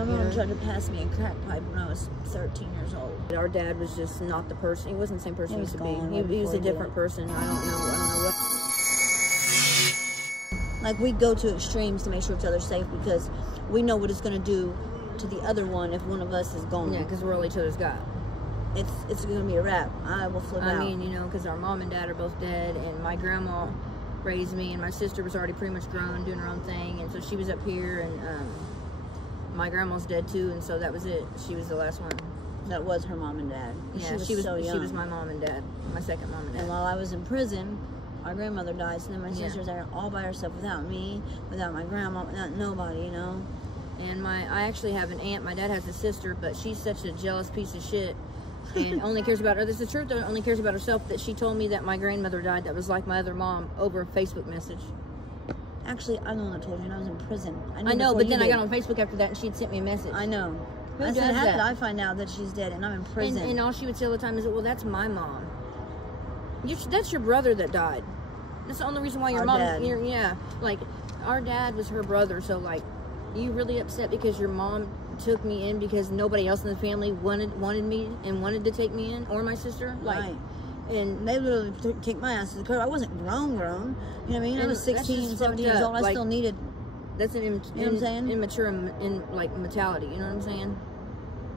My mom tried to pass me a crack pipe when I was 13 years old. Our dad was just not the person. He wasn't the same person he used to be. He was a different person. I don't know what. Like, we go to extremes to make sure each other's safe because we know what it's going to do to the other one if one of us is gone. Yeah, because we're all each other's God. It's going to be a wrap. I will flip out. I mean, you know, because our mom and dad are both dead, and my grandma raised me, and my sister was already pretty much grown, doing her own thing, and so she was up here, and my grandma's dead too, and so that was it. She was the last one. That was her mom and dad. Yeah, she was so young. She was my mom and dad, my second mom and dad. And while I was in prison, our grandmother died, so then my sister's there all by herself without me, without my grandma, without nobody, you know. And I actually have an aunt. My dad has a sister, but she's such a jealous piece of shit. And only cares about her. This is the truth. Though, only cares about herself. That she told me that my grandmother died. That was like my other mom over a Facebook message. Actually, I'm the one that told you, and I was in prison. I know, but then I got on Facebook after that, and she'd sent me a message. I know. I said, how did I find out that she's dead, and I'm in prison? And all she would say all the time is, "Well, that's my mom. That's your brother that died. That's the only reason why your mom." Yeah, like our dad was her brother. So like, you really upset because your mom took me in because nobody else in the family wanted me and wanted to take me in, or my sister, like, right. And they literally kicked my ass to the curb. I wasn't grown, you know what I mean? I was 16, 17 years old. I still needed. That's an you know what I'm saying? Immature like mentality. You know what I'm saying?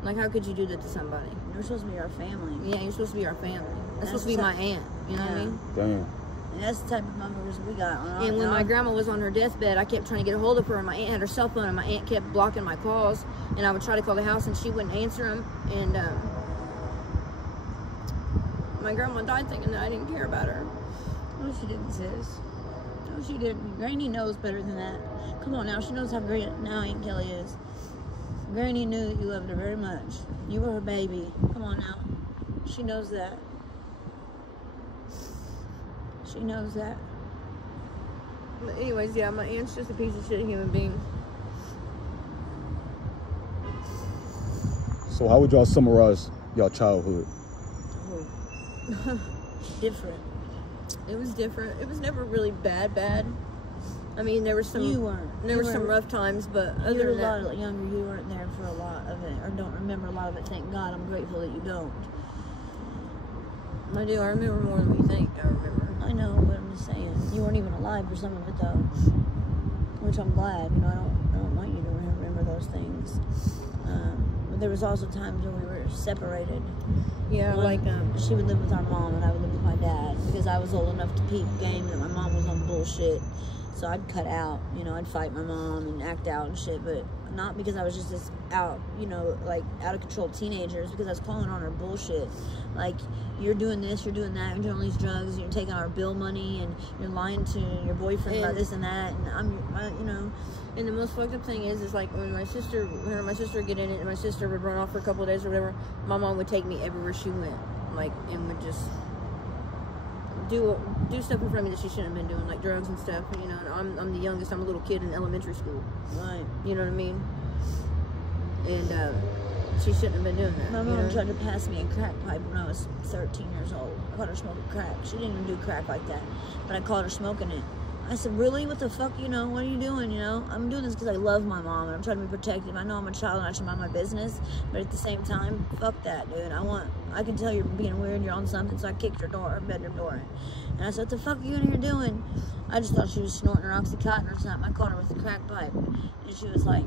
Like, how could you do that to somebody? You're supposed to be our family. Yeah, you're supposed to be our family. That's supposed to be my aunt. You know what I mean? Damn. And that's the type of motherfuckers we got. And when my grandma was on her deathbed, I kept trying to get a hold of her, and my aunt had her cell phone, and my aunt kept blocking my calls, and I would try to call the house, and she wouldn't answer them, and my grandma died thinking that I didn't care about her. No, she didn't, sis. No, she didn't. Granny knows better than that. Come on now, she knows how great now Aunt Kelly is. Granny knew that you loved her very much. You were her baby. Come on now. She knows that. She knows that. But anyways, yeah, my aunt's just a piece of shit human being. So how would y'all summarize y'all childhood? Different. It was different. It was never really bad. I mean, there were some. You weren't. There were some rough times, but you other were than that, a lot younger. You weren't there for a lot of it, or don't remember a lot of it. Thank God. I'm grateful that you don't. I do. I remember more than we think. I remember. I know, but I'm just saying you weren't even alive for some of it though, which I'm glad. You know, I don't want you to remember those things. But there was also times when we were separated. Yeah, like she would live with our mom and I would live with my dad because I was old enough to peep game that my mom was on bullshit. So I'd cut out, you know, I'd fight my mom and act out and shit, but not because I was just this out, you know, like out of control teenager. It's because I was calling on her bullshit. Like, you're doing this, you're doing that, you're doing all these drugs, you're taking our bill money, and you're lying to your boyfriend about this and that, and you know. And the most fucked up thing is like when my sister, her and my sister would get in it, and my sister would run off for a couple of days or whatever, my mom would take me everywhere she went, like, and would just do stuff in front of me that she shouldn't have been doing, like drugs and stuff, you know. And I'm the youngest. I'm a little kid in elementary school. Right. You know what I mean? And she shouldn't have been doing that. My mom tried to pass me a crack pipe when I was 13 years old. I caught her smoking crack. She didn't even do crack like that, but I caught her smoking it. I said, really? What the fuck, you know? What are you doing, you know? I'm doing this because I love my mom, and I'm trying to be protective. I know I'm a child, and I should mind my business, but at the same time, fuck that, dude. I can tell you're being weird, you're on something, so I kicked her bedroom door in. And I said, what the fuck are you in here doing? I just thought she was snorting her Oxycontin or something. I caught her with a crack pipe, and she was like,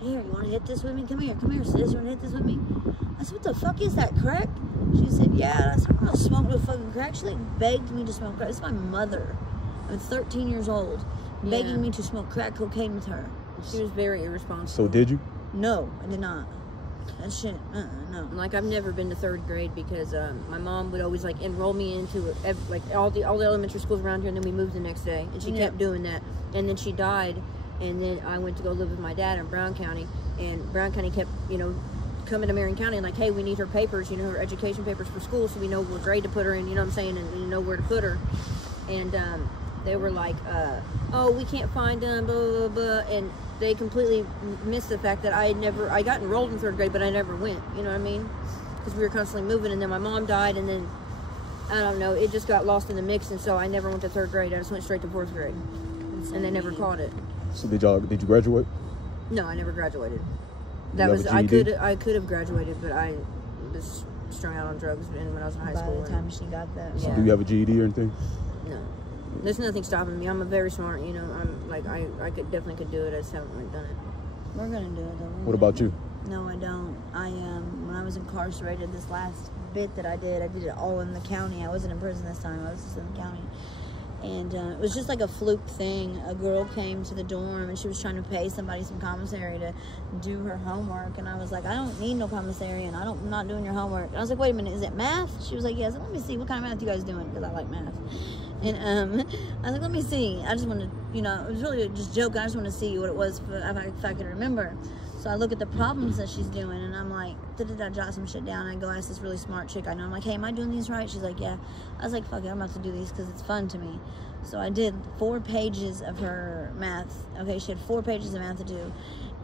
here, you want to hit this with me? Come here, sis, you want to hit this with me? I said, what the fuck is that, crack? She said, yeah. I said, I'm not smoking no fucking crack. She like begged me to smoke crack. This is my mother. I'm 13 years old, begging me to smoke crack cocaine with her. She was very irresponsible. So did you? No, I did not. That shit, no. Like, I've never been to 3rd grade because my mom would always like enroll me into like all the elementary schools around here, and then we moved the next day, and she kept doing that. And then she died, and then I went to go live with my dad in Brown County, and Brown County kept, you know, coming to Marion County and like, hey, we need her papers, you know, her education papers for school, so we know what grade to put her in, you know what I'm saying, and you know where to put her. And they were like, oh, we can't find them, blah, blah, blah, and they completely missed the fact that I got enrolled in 3rd grade, but I never went, you know what I mean? Because we were constantly moving, and then my mom died, and then, I don't know, it just got lost in the mix, and so I never went to 3rd grade. I just went straight to 4th grade, and they never caught it. So did you graduate? No, I never graduated. That You was have a GED? I could have graduated, but I was strung out on drugs when I was in high school. By the time she got that. So Yeah. do you have a GED or anything? No, there's nothing stopping me. I'm a very smart, you know. I'm like I definitely could do it. I just haven't done it. We're gonna do it though. What about you? No, I don't. I when I was incarcerated, this last bit that I did it all in the county. I wasn't in prison this time. I was just in the county. And it was just like a fluke thing. A girl came to the dorm and she was trying to pay somebody some commissary to do her homework. And I was like, I don't need no commissary, and I'm not doing your homework. And I was like, wait a minute, is it math? She was like, yes. Let me see, what kind of math you guys doing? Because I like math. And I was like, let me see. I just wanted to, you know, it was really just joking. I just wanted to see what it was if I could remember. So I look at the problems that she's doing, and I'm like, I jot some shit down, and I go ask this really smart chick I know. I'm like, hey, am I doing these right? She's like, yeah. I was like, fuck it, I'm about to do these because it's fun to me. So I did 4 pages of her math. Okay, she had 4 pages of math to do.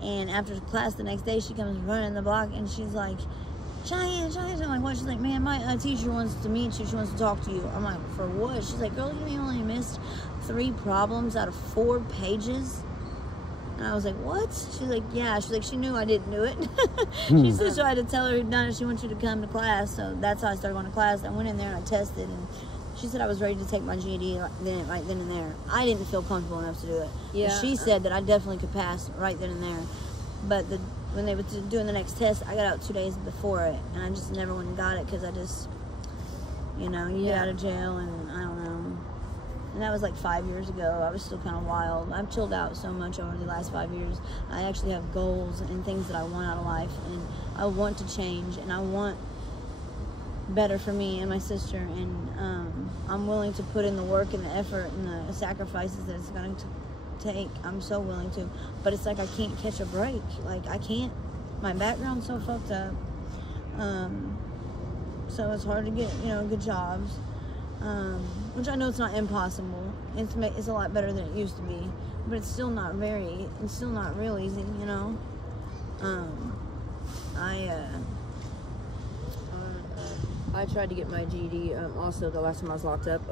And after class the next day, she comes running the block, and she's like, Cheyenne. I'm like, what? She's like, man, my teacher wants to meet you. She wants to talk to you. I'm like, for what? She's like, girl, you only missed 3 problems out of 4 pages. And I was like, what? She's like, yeah. She's like, she knew I didn't do it. She said, so I had to tell her who'd done it. She wants you to come to class. So that's how I started going to class. I went in there and I tested, and she said I was ready to take my GED right then and there. I didn't feel comfortable enough to do it. Yeah. But she said that I definitely could pass right then and there. But when they were doing the next test, I got out 2 days before it, and I just never went and got it because I just, you know, you get out of jail, and I don't know. And that was like 5 years ago. I was still kind of wild. I've chilled out so much over the last 5 years. I actually have goals and things that I want out of life, and I want to change, and I want better for me and my sister, and I'm willing to put in the work and the effort and the sacrifices that it's going to take. I'm so willing to, but it's like I can't catch a break. Like I can't. My background's so fucked up, so it's hard to get, you know, good jobs. Which I know it's not impossible. It's a lot better than it used to be, but it's still not real easy, you know. I tried to get my GED also the last time I was locked up.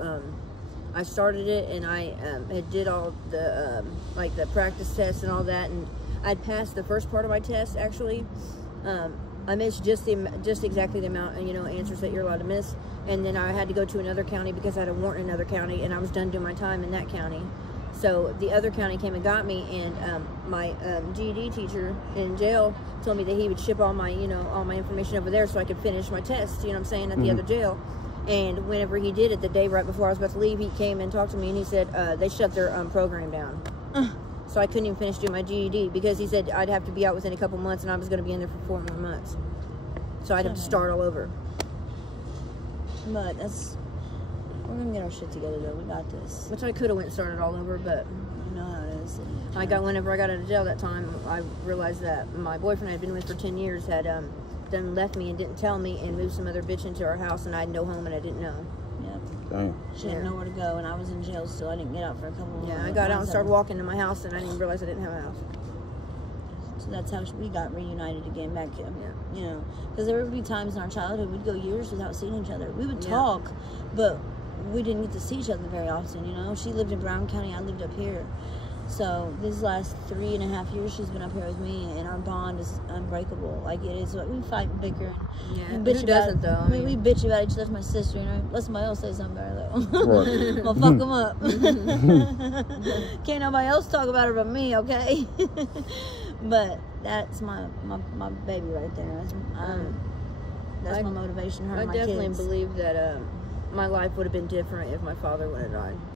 I started it, and I had did all the like the practice tests and all that, and I'd passed the first part of my test actually. I missed just exactly the amount, you know, answers that you're allowed to miss, and then I had to go to another county because I had a warrant in another county, and I was done doing my time in that county. So the other county came and got me, and my GED teacher in jail told me that he would ship all my information over there so I could finish my test, you know what I'm saying, at the other jail. And whenever he did it, the day right before I was about to leave, he came and talked to me, and he said they shut their program down. So I couldn't even finish doing my GED because he said I'd have to be out within a couple months, and I was going to be in there for 4 more months. So I'd have to start all over. But we're going to get our shit together, though. We got this. Which I could have went and started all over, but you know how it is. whenever I got out of jail that time, I realized that my boyfriend I had been with for 10 years had done left me and didn't tell me and moved some other bitch into our house, and I had no home and I didn't know. Yep. Damn. She didn't know where to go, and I was in jail still. I didn't get out for a couple of months. Yeah, I got out and started walking to my house, and I didn't realize I didn't have a house. So that's how we got reunited again back, you know, because there would be times in our childhood we'd go years without seeing each other. We would talk, but we didn't get to see each other very often, you know. She lived in Brown County, I lived up here. So these last 3.5 years she's been up here with me, and our bond is unbreakable. Like it is. We fight and bicker. Yeah, we bitch who doesn't though? We bitch about each other. That's my sister, you know. Let somebody else say something better though. Right. I'll fuck them up. Can't nobody else talk about her but me, okay? But that's my baby right there. That's my motivation. Her and my kids. I definitely believe that my life would have been different if my father would have died.